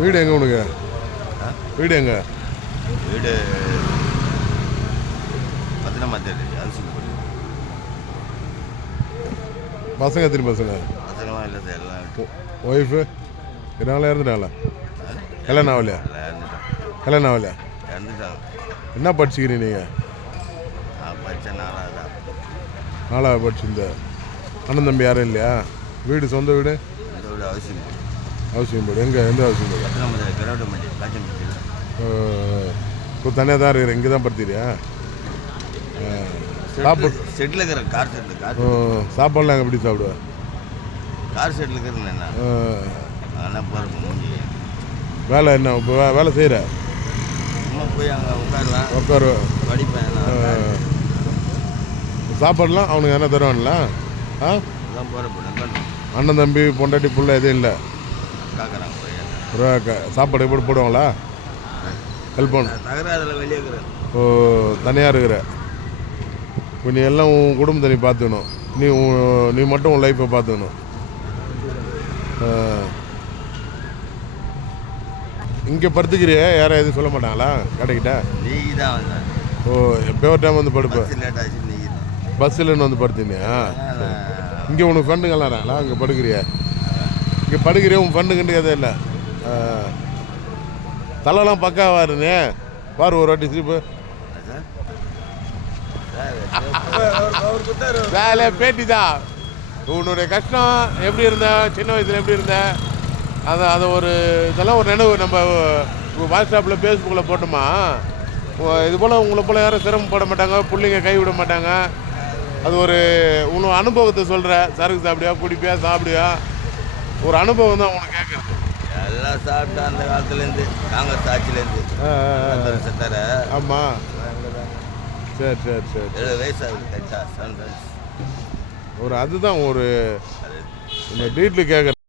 வீடு எங்கே உனக்கு? வீடு எங்கே? வீடு பத்திரமாத்தேரி அரசு. பசங்க எத்தனை பசங்க? பசங்களாம் இல்லை சார், எல்லாம் ஒய்ஃபு இதனால இறந்துட்டாங்களா? கல்யாணம் ஆகலையா? இறந்துட்டான். கல்யாணம் ஆகலையா? இறந்துட்டாங்க. என்ன படிச்சுக்கிறீங்க நீங்கள்? நான் படித்த நாளாக நாளாக படிச்சிருந்த அண்ணன் தம்பி யாரும் இல்லையா? வீடு சொந்த வீடு? இந்த வீடு அவசியம். அவசியம் வீடு எங்கே? எந்த அவசியம் வீடு? பத்திரமாத்தேரி கிராட்டமட்டி காய்ச்சல். இப்போ தனியாக தான் இருக்கிற இங்கே தான் படுத்துக்கிறியா? சாப்பாடு செட்டில் இருக்கிற கார் செட்டில் கார் சாப்பாடுலாம் எங்கே எப்படி சாப்பிடுவேன்? கார் செட்டில் இருக்கிறேன் என்ன அதெல்லாம் போகிறப்ப முடிஞ்சு வேலை என்ன இப்போ வேலை செய்கிற? சும்மா போய் அங்கே உட்காருவேன், உட்காரு படிப்பேன். சாப்பாடுலாம் அவனுக்கு என்ன தருவான்ல? எல்லாம் போகிறப்ப அண்ணன் தம்பி பொண்டாட்டி புள்ள எதுவும் இல்லை? காக்குறாங்க போய் சாப்பாடு எப்படி போடுவாங்களா? ஹெல்ப் பண்ண தகராதில் வெளியே இருக்கிறேன். ஓ, தனியாக இருக்கிற. இப்போ நீ எல்லாம் உன் குடும்பத்தை நீ பார்த்துக்கணும். நீ மட்டும் உன் லைஃப்பை பார்த்துக்கணும். இங்கே படுத்துக்கிறிய யாரும் எதுவும் சொல்ல மாட்டாங்களா கடைக்கிட்ட? நீ தான் வந்த. ஓ, எப்போ ஒரு டைம் வந்து படுப்பேன். லேட் ஆச்சு. நீ பஸ்ஸில்னு வந்து படுத்துனியா? இங்கே உனக்கு ஃப்ரெண்டுங்கெல்லாம் இருக்காங்களா? இங்கே படுக்கிறியா? இங்கே படுக்கிறியா? உன் ஃப்ரெண்டுக்கிட்ட எதுவும் இல்லை? தலைலாம் பக்காவாக இருந்தே பாரு ஒரு வாட்டி சிரிப்பு. வேலை பேட்டி தான். உன்னுடைய கஷ்டம் எப்படி இருந்த, சின்ன வயசில் எப்படி இருந்த, அதை ஒரு இதெல்லாம் ஒரு நினைவு நம்ம வாட்ஸ்அப்பில் ஃபேஸ்புக்கில் போட்டோமா. இது போல் உங்களை போல் யாரும் சிரமப்பட மாட்டாங்க, பிள்ளைங்க கைவிட மாட்டாங்க. அது ஒரு உன்னோட அனுபவத்தை சொல்கிற. சரக்கு சாப்பிடுயா, குடிப்பியா, சாப்பிடுயா, ஒரு அனுபவம் தான் உனக்கு கேட்குறது. எல்லாம் சாப்பிட்டா அந்த காலத்துலேருந்து நாங்கள் சாட்சிலேருந்து செத்தார. ஆமாம், சரி சரி சரி. 7 வயசு ஆகுது கரெக்டாக. ஒரு அதுதான் ஒரு டீட்டில் கேட்குற.